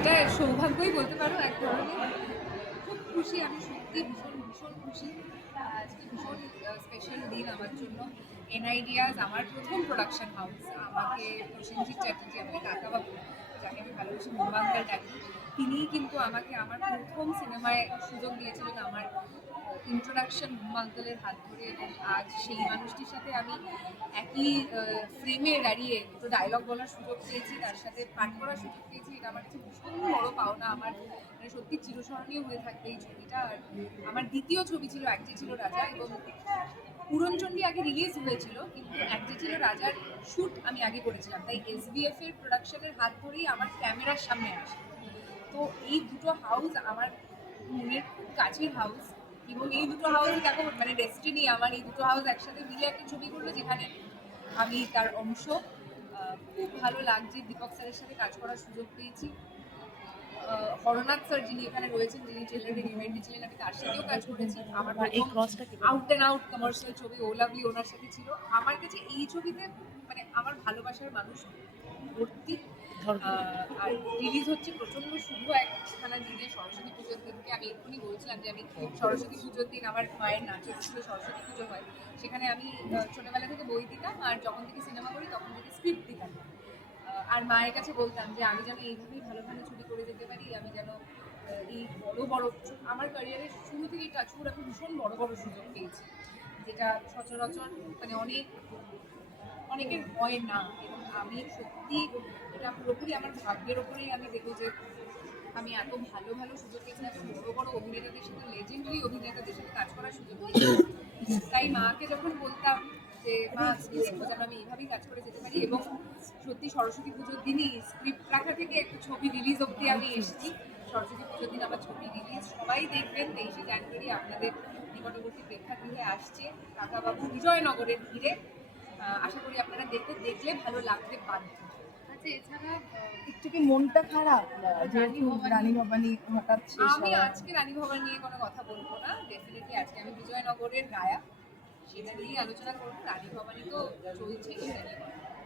এটা সৌভাগ্যই বলতে পারো এক ধরনের। খুব খুশি আমি, সত্যি ভীষণ ভীষণ খুশি। আজকে ভীষণ স্পেশাল দিন আমার জন্য। এনআইডিয়াস আমার প্রথম প্রোডাকশন হাউস, আমাকে প্রসেনজিৎ চ্যাটার্জি, আমাকে কাকাবাবু, যাকে আমি ভালোবেসে মুম্বাঙ্গাল ডাকি, তিনিই কিন্তু আমাকে আমার প্রথম সিনেমায় সুযোগ দিয়েছিলেন, আমার ইন্ট্রোডাকশন মুম্বাঙ্গালের হাত ধরে। এবং আজ সেই মানুষটির সাথে আমি একই ফ্রেমে দাঁড়িয়ে দুটো ডায়লগ বলার সুযোগ পেয়েছি, তার সাথে পাঠ করার সুযোগ পেয়েছি। এটা আমার কাছে ভীষণ বড় পাওনা। আমার মানে সত্যি চিরস্মরণীয় হয়ে থাকবে এই ছবিটা। আর আমার দ্বিতীয় ছবি ছিল এক যে ছিল রাজা, এবং পূরণচণ্ডী আগে রিলিজ হয়েছিল, কিন্তু এক যে ছিল রাজার শ্যুট আমি আগে করেছিলাম, তাই এসবিএফ এর প্রোডাকশনের হাত ধরেই আমার ক্যামেরার সামনে আসে। তো এই দুটো হাউস আমার মনের খুব কাছের হাউস, এবং এই দুটো হাউস দেখো মানে ডেস্টিনি, আমার এই দুটো হাউস একসাথে মিলে একটা ছবি করলো যেখানে আমি তার অংশ। খুব ভালো লাগছে, দীপক স্যারের সাথে কাজ করার সুযোগ পেয়েছি। হরনাথ স্যার যিনি এখানে রয়েছেন, যিনি ট্রেলারের ইভেন্টে ছিলেন, আমি তার সাথেও কাজ করেছি। আমার আউট অ্যান্ড আউট কমার্শিয়াল ছবি ও লাভলি ওনার সাথে ছিল। আমার কাছে এই ছবিতে মানে আমার ভালোবাসার মানুষ ভর্তি। আর রিলিজ হচ্ছে প্রচন্ড শুভ একখানা দিনে, সরস্বতী পুজোর দিনকে। আমি এক্ষুনি বলছিলাম যে আমি সরস্বতী পুজোর দিন আমার মায়ের নাচের ছিল, সরস্বতী পুজো হয় সেখানে। আমি ছোটবেলা থেকে বই দিতাম, আর যখন থেকে সিনেমা করি তখন থেকে স্ক্রিপ্ট দিতাম। আর মায়ের কাছে বলতাম যে আমি যেন এইভাবেই ভালো ভালো ছবি করে যেতে পারি, আমি যেন এই বড় বড় আমার ক্যারিয়ারের শুরু থেকেই টাচুর আমি ভীষণ বড় বড় সুযোগ পেয়েছি, যেটা সচরাচর মানে অনেকের হয় না। এবং আমি সত্যি এটা পুরোপুরি আমার ভাগ্যের ওপরেই আমি দেখবো যে আমি এত ভালো ভালো সুযোগ পেয়েছি, এত বড় বড় অভিনেতাদের সাথে, লেজেন্ডারি অভিনেতাদের সাথে কাজ করার সুযোগ পেয়েছি। তাই মাকে যখন বলতাম যে মা তুমি দেখো যেন আমি এইভাবেই কাজ করে যেতে পারি। এবং সত্যি সরস্বতী পুজোর দিনই স্ক্রিপ্ট রাখা থেকে একটা ছবি রিলিজ অব্দি আমি এসেছি। সরস্বতী পুজোর দিন আমার ছবি রিলিজ, সবাই দেখবেন 23শে জানুয়ারি আপনাদের নিকটবর্তী প্রেক্ষাগৃহে আসছে কাকাবাবু, বিজয়নগরের ভিড়ে। আশা করি আপনারা দেখলে ভালো লাগতে বাধ্য। আচ্ছা, এছাড়া একটু কি মনটা খারাপ যেহেতু রানী ভবানী হঠাৎ শেষ আমি হওয়া? আজকে রানী ভবন নিয়ে কোনো কথা বলবো না। ডেফিনেটলি আজকে আমি বিজয়নগরের গায়া, সেটা নিয়েই আলোচনা করবো। রানী ভবানী তো চলছেই, সেটা নিয়ে কথা বলবো।